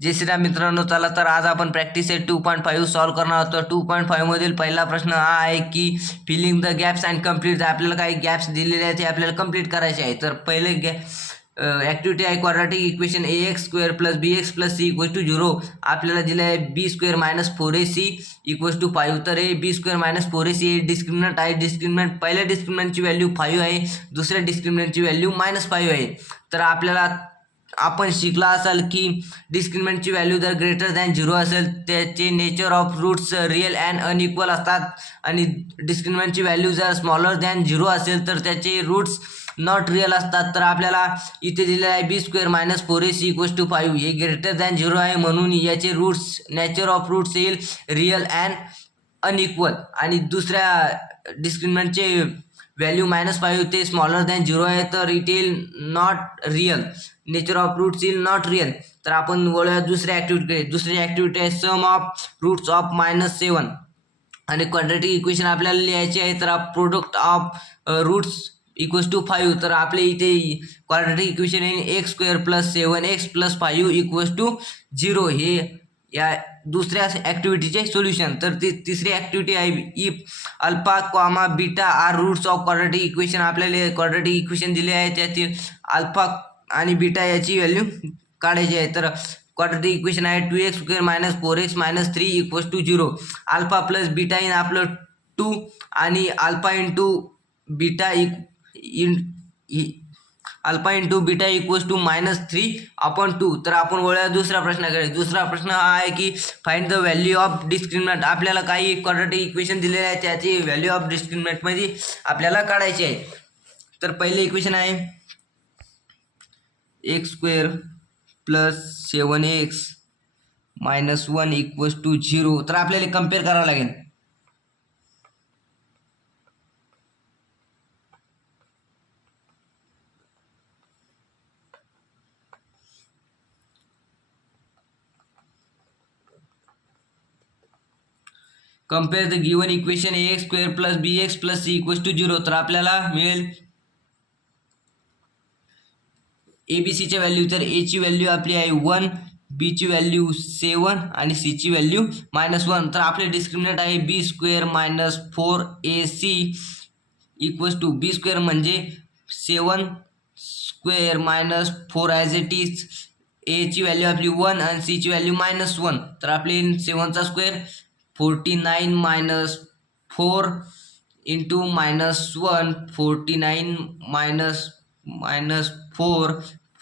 जय श्रीराम मित्रांनो, चला तर आज आपण प्रॅक्टिस सेट 2.5 सॉल्व करणार आहोत. 2.5 मधील पहिला प्रश्न हा आहे की filling the gaps and complete. आपल्याला काही गॅप्स दिलेले आहेत, ते आपल्याला कम्प्लीट करायचे आहे. तर पहिले ॲक्टिव्हिटी आहे quadratic equation ax square plus bx plus c equals to 0. आपल्याला दिलं आहे B square minus 4ac equals to 5. तर हे बी स्क्वेअर मायनस 4ac हे डिस्क्रिमिनंट आहे. डिस्क्रिमिनंट पहिल्या डिस्क्रिमिनंटची व्हॅल्यू 5 आहे, दुसऱ्या डिस्क्रिमिनंटची व्हॅल्यू -5 आहे. तर आपल्याला आपण शिकला असाल की डिस्क्रिमिनंटची व्हॅल्यू जर ग्रेटर दॅन 0 असेल त्याचे nature of roots real and unequal असतात, आणि डिस्क्रिमिनंटची व्हॅल्यू जर स्मॉलर दॅन 0 असेल तर त्याचे रूट्स नॉट रिअल असतात. तर आपल्याला इथे दिलेलं आहे B square minus 4ac equals to 5 हे ग्रेटर दॅन 0 आहे, म्हणून याचे रूट्स नेचर ऑफ रूट्स येईल रिअल अँड अनइक्वल. आणि दुसऱ्या डिस्क्रिमिनंटचे व्हॅल्यू -5 ते स्मॉलर दॅन 0 आहे, तर इट येईल not real. Nature of roots येईल नॉट रिअल. तर आपण वळूया दुसऱ्या ॲक्टिव्हिटीकडे. दुसरी ॲक्टिव्हिटी आहे सम ऑफ रूट्स ऑफ -7 आणि क्वाड्रॅटिक इक्वेशन आपल्याला लिहायचे आहे. तर product of roots equals to 5. तर आपले इथे क्वाड्रॅटिक इक्वेशन आहे x square plus 7x plus 5 equals to 0. हे या दुसऱ्या ॲक्टिव्हिटीचे सोल्युशन. तर ती तिसरी ॲक्टिव्हिटी आहे if alpha comma beta are roots of quadratic equation. आपल्याला क्वाड्रॅटिक इक्वेशन दिले आहे, त्यातील अल्फा आणि बीटा याची व्हॅल्यू काढायची आहे. तर क्वाड्रॅटिक इक्वेशन आहे 2x square minus 4x minus 3 equals to 0. Alpha plus beta in आपलं 2 आणि alpha into beta alpha into beta equals to -3/2. तर आपण वळूया दुसऱ्या प्रश्नाकडे. दुसरा प्रश्न हा आहे की find the value of discriminant. आपल्याला काही क्वाड्रॅटिक इक्वेशन दिलेले आहे, त्याची व्हॅल्यू ऑफ डिस्क्रिमिनंटमध्ये आपल्याला काढायची आहे. तर पहिले इक्वेशन आहे x square plus 7x minus 1 equals to 0. तर आपल्याला कम्पेअर करावं लागेल. Compare the given equation ax square plus bx plus c equals to 0. तर आपल्याला मिळेल ABCची व्हॅल्यू. तर a ची व्हॅल्यू आपली आहे 1, b ची व्हॅल्यू 7 आणि c ची व्हॅल्यू -1. तर आपले डिस्क्रिमिनंट आहे B square minus 4ac equals to B square म्हणजे 7 square minus 4 as it is. A ची व्हॅल्यू आपली 1 आणि सी ची व्हॅल्यू -1. तर आपली 7चा square 49 minus 4 into -1 49 minus 4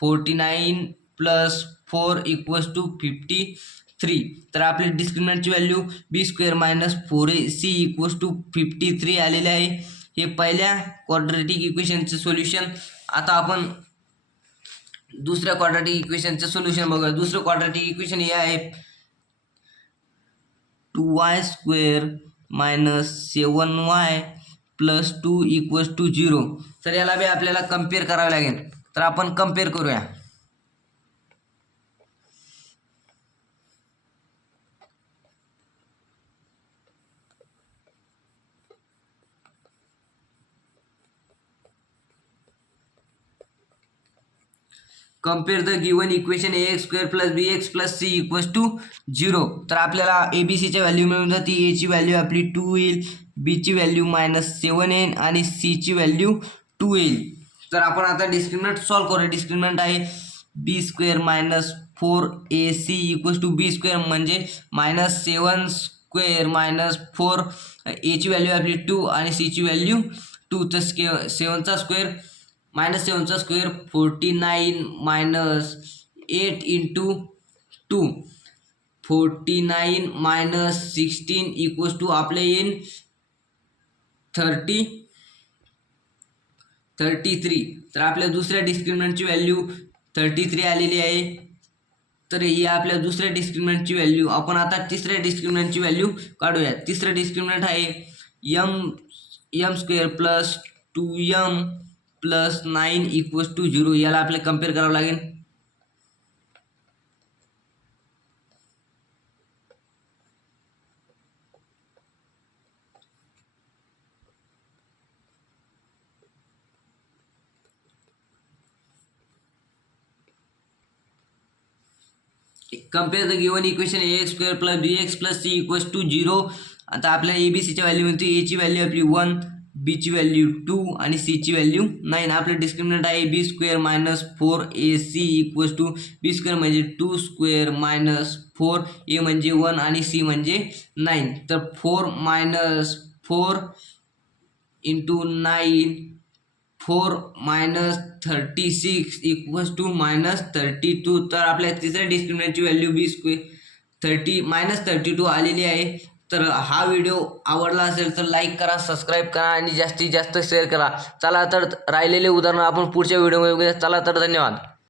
49 plus 4 equals to 53. तर आपली डिस्क्रिमिनंटची value B square minus 4ac equals to 53 आलेले आहे. हे पहिल्या क्वाड्रॅटिक इक्वेशनचे सोल्युशन. आता आपण दुसऱ्या क्वाड्रॅटिक इक्वेशनचे सोल्युशन बघूया. दुसरं क्वाड्रॅटिक इक्वेशन हे आहे 2y square minus 7y plus 2 equals to 0. तर याला बी आपल्याला कम्पेअर करावं लागेल. तर आपण कम्पेअर करूया. Compare the given equation ax square plus bx plus c equals to 0. तर आपल्याला ABCच्या व्हॅल्यू मिळून जाते. a ची व्हॅल्यू आपली 2 येईल, b ची व्हॅल्यू -7 येईल आणि c ची व्हॅल्यू 2 येईल. तर आपण आता डिस्क्रिमिनंट सॉल्व करूया. डिस्क्रिमिनंट आहे B square minus 4ac equals to B square म्हणजे -7 स्क्वेअर मायनस 4. a ची व्हॅल्यू आपली 2 आणि c ची व्हॅल्यू 2. तर 7चा स्क्वेअर -7चा square 49 minus 8 into 2 49 minus 16 equals to आपले येईल 33. तर आपल्या दुसऱ्या डिस्क्रिमिनंटची व्हॅल्यू 33 आलेली आहे. तर ही आपल्या दुसऱ्या डिस्क्रिमिनंटची व्हॅल्यू. आपण आता तिसऱ्या डिस्क्रिमिनंटची व्हॅल्यू काढूया. तिसरं डिस्क्रिमिनंट आहे m square plus 2m plus 9 equals to 0. याला आपल्याला कम्पेअर करावं लागेल. Compare the given equation ax² + bx + c = 0. आता आपल्याला ABCच्या व्हॅल्यू म्हणते, एची व्हॅल्यू आपली 1, बीची व्हॅल्यू 2 आणि सीची व्हॅल्यू 9. आपलं डिस्क्रिमिनंट आहे b² - 4ac = b² म्हणजे 2² - 4, a म्हणजे 1 आणि c म्हणजे 9. तर 4 - 4 × 9, 4 - 36 = -32. तर आपल्या तिसऱ्या डिस्क्रिमिनंटची व्हॅल्यू -32 आलेली आहे. तर हा व्हिडिओ आवडला असेल तर लाईक करा, सबस्क्राईब करा आणि जास्तीत जास्त शेअर करा. चला तर राहिलेले उदाहरणं आपण पुढच्या व्हिडिओमध्ये बघूया. चला तर धन्यवाद.